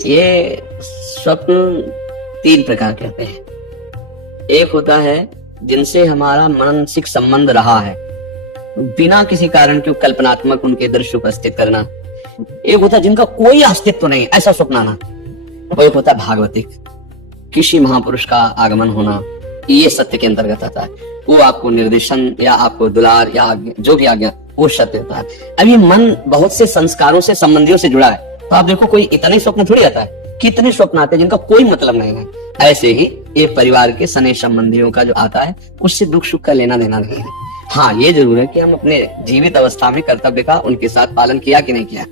ये स्वप्न तीन प्रकार के होते हैं। एक होता है जिनसे हमारा मानसिक संबंध रहा है, बिना किसी कारण के कल्पनात्मक उनके दृश्य उपस्थित करना। एक होता है जिनका कोई अस्तित्व नहीं, ऐसा स्वप्न आना। और एक होता है भागवतिक, किसी महापुरुष का आगमन होना। ये सत्य के अंतर्गत आता है। वो आपको निर्देशन या आपको दुलार या जो भी आज्ञा, वो सत्य होता है। अब ये मन बहुत से संस्कारों से, संबंधियों से जुड़ा है, तो आप देखो कोई इतना ही स्वप्न थोड़ी आता है, कितने स्वप्न आते हैं जिनका कोई मतलब नहीं है। ऐसे ही एक परिवार के स्नेह संबंधियों का जो आता है, उससे दुख सुख का लेना देना नहीं है। हाँ, ये जरूर है कि हम अपने जीवित अवस्था में कर्तव्य का उनके साथ पालन किया कि नहीं किया।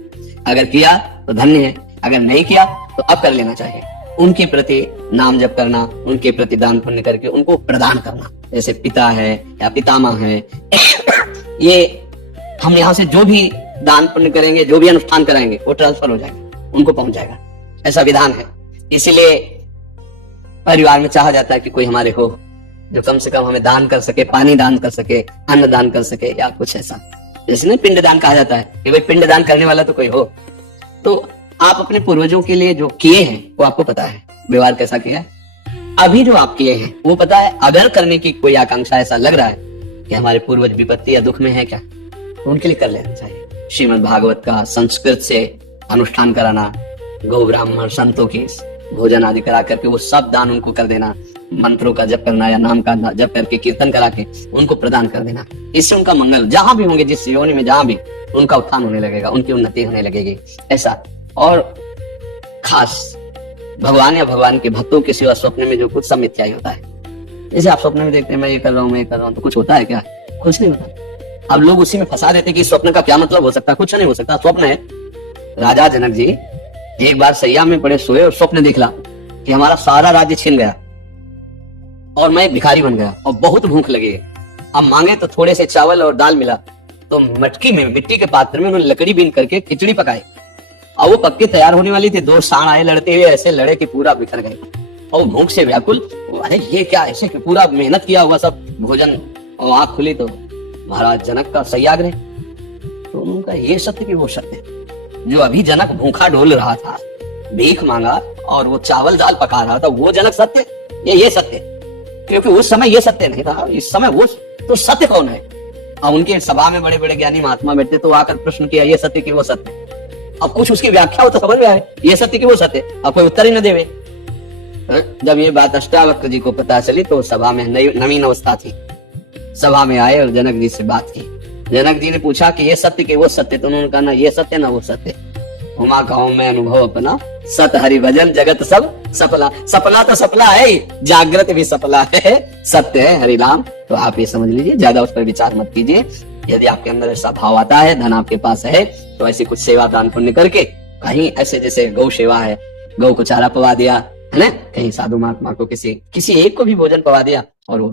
अगर किया तो धन्य है, अगर नहीं किया तो अब कर लेना चाहिए। उनके प्रति नाम जप करना, उनके प्रति दान पुण्य करके उनको प्रदान करना। जैसे पिता है या पितामह है, ये हम यहाँ से जो भी दान पुण्य करेंगे, जो भी अनुष्ठान कराएंगे, वो ट्रांसफर हो जाएगा, उनको पहुंच जाएगा। ऐसा विधान है। इसीलिए परिवार में चाहा जाता है कि कोई हमारे हो जो कम से कम हमें दान कर सके, पानी दान कर सके, अन्न दान कर सके, या कुछ ऐसा। जैसे ना पिंड दान कहा जाता है कि भाई पिंड दान करने वाला तो कोई हो। तो आप अपने पूर्वजों के लिए जो किए हैं वो आपको पता है, व्यवहार कैसा किया है। अभी जो आप किए हैं वो पता है। अगर करने की कोई आकांक्षा ऐसा लग रहा है कि हमारे पूर्वज विपत्ति या दुख में है क्या, तो उनके लिए कर लेना चाहिए। श्रीमद् भागवत का संस्कृत से अनुष्ठान कराना, गौ ब्राह्मण संतों की भोजन आदि करा करके वो सब दान उनको कर देना, मंत्रों का जप करना या नाम का जप करके कीर्तन करा के उनको प्रदान कर देना। इससे उनका मंगल, जहां भी होंगे, जिस योनि में जहां भी, उनका उत्थान होने लगेगा, उनकी उन्नति होने लगेगी। ऐसा। और खास भगवान या भगवान के भक्तों के सिवा स्वप्न में जो कुछ सब मिथ्या ही होता है। जैसे आप स्वप्न में देखते हैं मैं ये कर रहा हूँ, मैं ये कर रहा हूँ, तो कुछ होता है क्या? कुछ नहीं होता। अब लोग उसी में फंसा देते कि स्वप्न का क्या मतलब हो सकता है। कुछ नहीं हो सकता, स्वप्न है। राजा जनक जी एक बार सैया में पड़े सोए और स्वप्न देखला कि हमारा सारा राज्य छीन गया और मैं भिखारी बन गया और बहुत भूख लगी। अब मांगे तो थोड़े से चावल और दाल मिला, तो मटकी में, मिट्टी के पात्र में उन्होंने लकड़ी बीन करके खिचड़ी पकाई और वो पक्के तैयार होने वाली थी। दो सांड आए, लड़ते हुए ऐसे लड़े कि पूरा बिखर गए और भूख से व्याकुल। अरे ये क्या, ऐसे कि पूरा मेहनत किया हुआ सब भोजन, और आंख खुली तो महाराज जनक का सत्याग्रह। तो उनका ये सत्य कि वो सत्य जो अभी जनक भूखा डोल रहा था, भीख मांगा और वो चावल दाल पका रहा था, वो जनक सत्य, ये सत्य। क्योंकि उस समय ये सत्य नहीं था, इस समय वो तो सत्य कौन है? और उनके सभा में बड़े बड़े ज्ञानी महात्मा बैठते, तो आकर प्रश्न किया ये सत्य कि वो सत्य। अब कुछ उसकी व्याख्या हो तो समझ में आए, ये सत्य कि वो सत्य। अब कोई उत्तर ही न देवे। जब ये बात अष्टावक्र जी को पता चली तो सभा में नवीन अवस्था थी। सभा में आए और जनक जी से बात की। जनक जी ने पूछा कि ये सत्य कि वो सत्य, तो उन्होंने कहा ना ये सत्य ना वो सत्य। उमा कहूं मैं अनुभव अपना, सत हरि भजन जगत सब सफला। सफला तो सफला है, जागृत भी सफला है, सत्य है हरि नाम। तो आप ये समझ लीजिए, ज्यादा उस पर विचार मत कीजिए। यदि आपके अंदर ऐसा भाव आता है, धन आपके पास है, तो ऐसी कुछ सेवा दान पुण्य करके, कहीं ऐसे जैसे गौ सेवा है, गौ को चारा पवा दिया है ना, कहीं साधु महात्मा को किसी एक को भी भोजन पवा दिया, और वो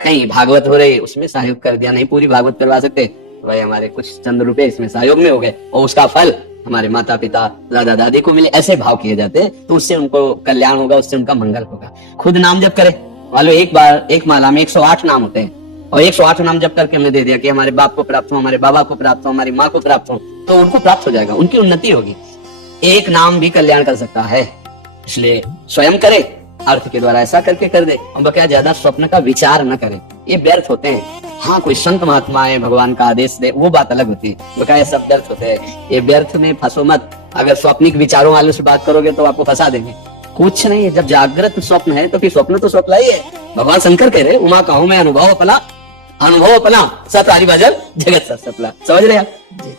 कहीं भागवत हो रही उसमें सहयोग कर दिया। नहीं पूरी भागवत करवा सकते, भाई हमारे कुछ चंद रुपए इसमें सहयोग में हो गए और उसका फल हमारे माता पिता दादा दादी को मिले, ऐसे भाव किए जाते हैं। तो उससे उनको कल्याण होगा, उससे उनका मंगल होगा। खुद नाम जप करे, मान लो एक माला में 108 नाम होते हैं, और 108 नाम जप करके हमने दे दिया कि हमारे बाप को प्राप्त हो, हमारे बाबा को प्राप्त हो, हमारी माँ को प्राप्त हो, तो उनको प्राप्त हो जाएगा, उनकी उन्नति होगी। एक नाम भी कल्याण कर सकता है, इसलिए स्वयं करे, अर्थ के द्वारा ऐसा करके कर दे, और बकाया ज्यादा स्वप्न का विचार न करे, ये व्यर्थ होते हैं। हाँ, कोई संत महात्मा है, भगवान का आदेश दे, वो बात अलग होती है, बकाया सब व्यर्थ होते हैं। ये व्यर्थ में फंसो मत। अगर स्वप्निक विचारों वालों से बात करोगे तो आपको फंसा देंगे। कुछ नहीं है, जब जागृत स्वप्न है तो फिर स्वप्न तो स्वप्न ही है। भगवान शंकर कह रहे, उमा कहूं मैं अनुभव अपना, सत हरि भजन जगत सब सफला। समझ रहे आप जी?